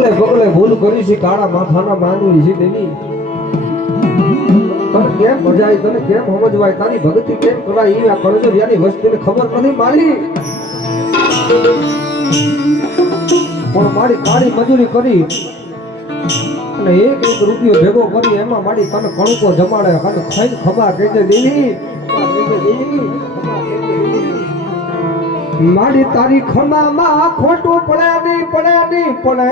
પગલે પગલે ભૂલ કરી છે કાળા માથાના માનવી છે તેની તને કેમ મજાય તને કેમ સમજવાય તારી ભક્તિ કેમ કરાય એ આ કણજરિયાની વસ્તીને ખબર નથી મારી પણ મારી કાળી મજૂરી કરી અને એક એક રૂપિયો ભેગો કરી એમાં મારી તને કણકો જમાડે અને ખાઈને ખબા કેજે દેવી મારી તારી ખમામાં ખોટું પડે નહીં પડે તને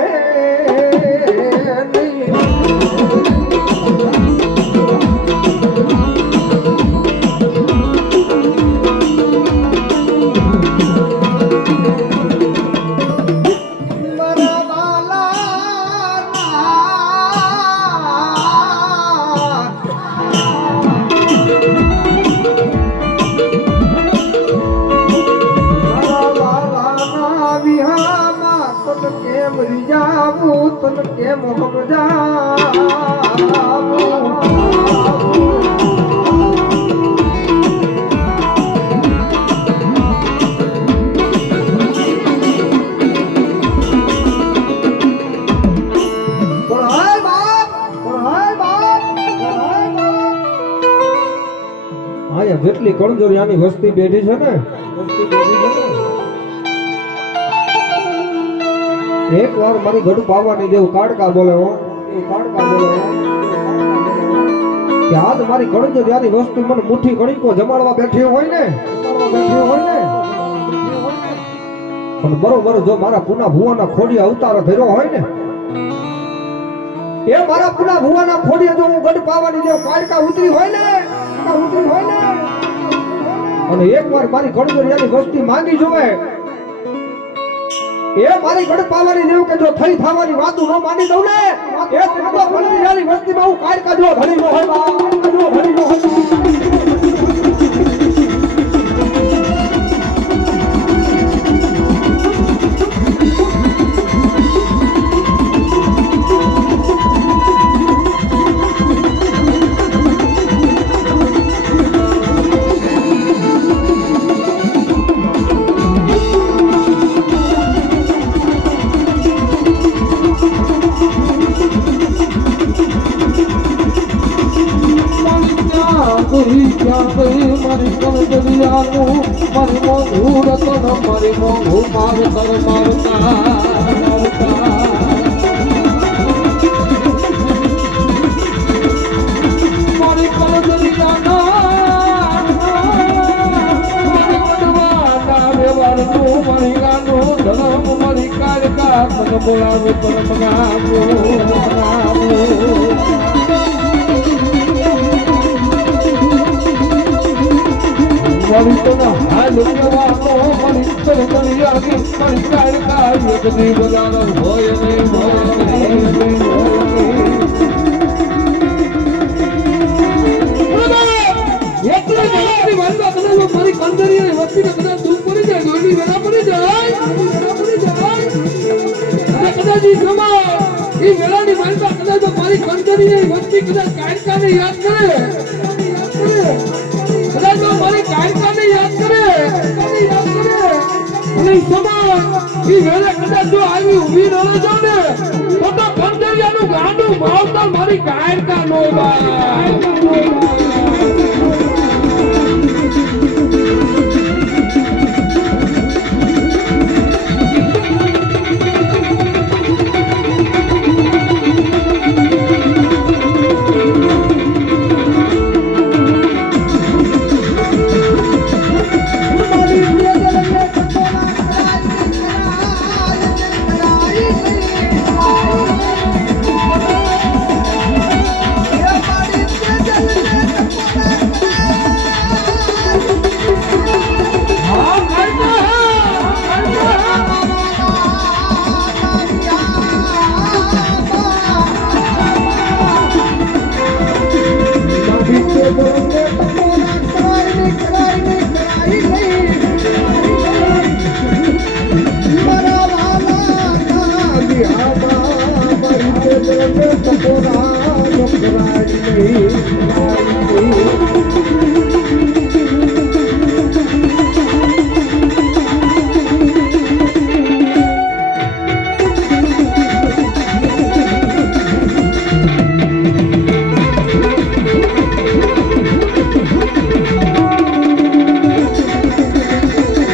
કેમ જેટલી કણજોરિયાની વસ્તી બેઠી છે ને એક વાર મારી ગઢ પાવાની દેવ કાડકા બોલે કે આજ મારી કણજોરિયાની વસ્તી મને મુઠ્ઠી કણીકો જમાડવા બેઠી હોય ને પણ બરોબર જો મારા પુના ભુવાના ખોડિયા અવતાર ધર્યો હોય ને એ મારા પુના ભુવાના ખોડિયા જો હું ગઢ પાવાની દેવ કાડકા ઉતરી હોય ને અને એક વાર મારી કણજોરિયાની વસ્તી માંગી જોવે એ મારી ગઢ પાવાની દેવ કે જો થઈ થવાની વાતું ન માની દઉં ને એ કણજોરિયાની વસ્તીમાં હું કાડકા જો ધણી નો હોય મારી કણજરિયાનું મારી મોંઘું રતન મારી મોંઘું માવતર માવતા મારી કણજરિયાના વ્યવહારનું મારી ગાનું ધર્મ મારી કાળકા તને બોલાવે તને મારી તને હાલ કહેવાનો મારી કણજરિયાની મારી કાળકા એકની બજાર હોય નહીં મારી કંદરિયાની વસ્તીને કદાચ દૂર પડી જાય દોડની વેલા પડી જાય અને કદાચ ઈ સમા ઈ વેલાની માનતા કદાચ મારી કંદરિયાની વસ્તી કદાચ કાળકાને યાદ કરે કદાચ મારી કાળકાને યાદ કરે અને ઈ સમા ઈ વેલા કદાચ જો આવી ઊભી ન જાવ ને તો કંદરિયાનું ગાંડું માવતર મારી કાળકા નો બાય Thank you.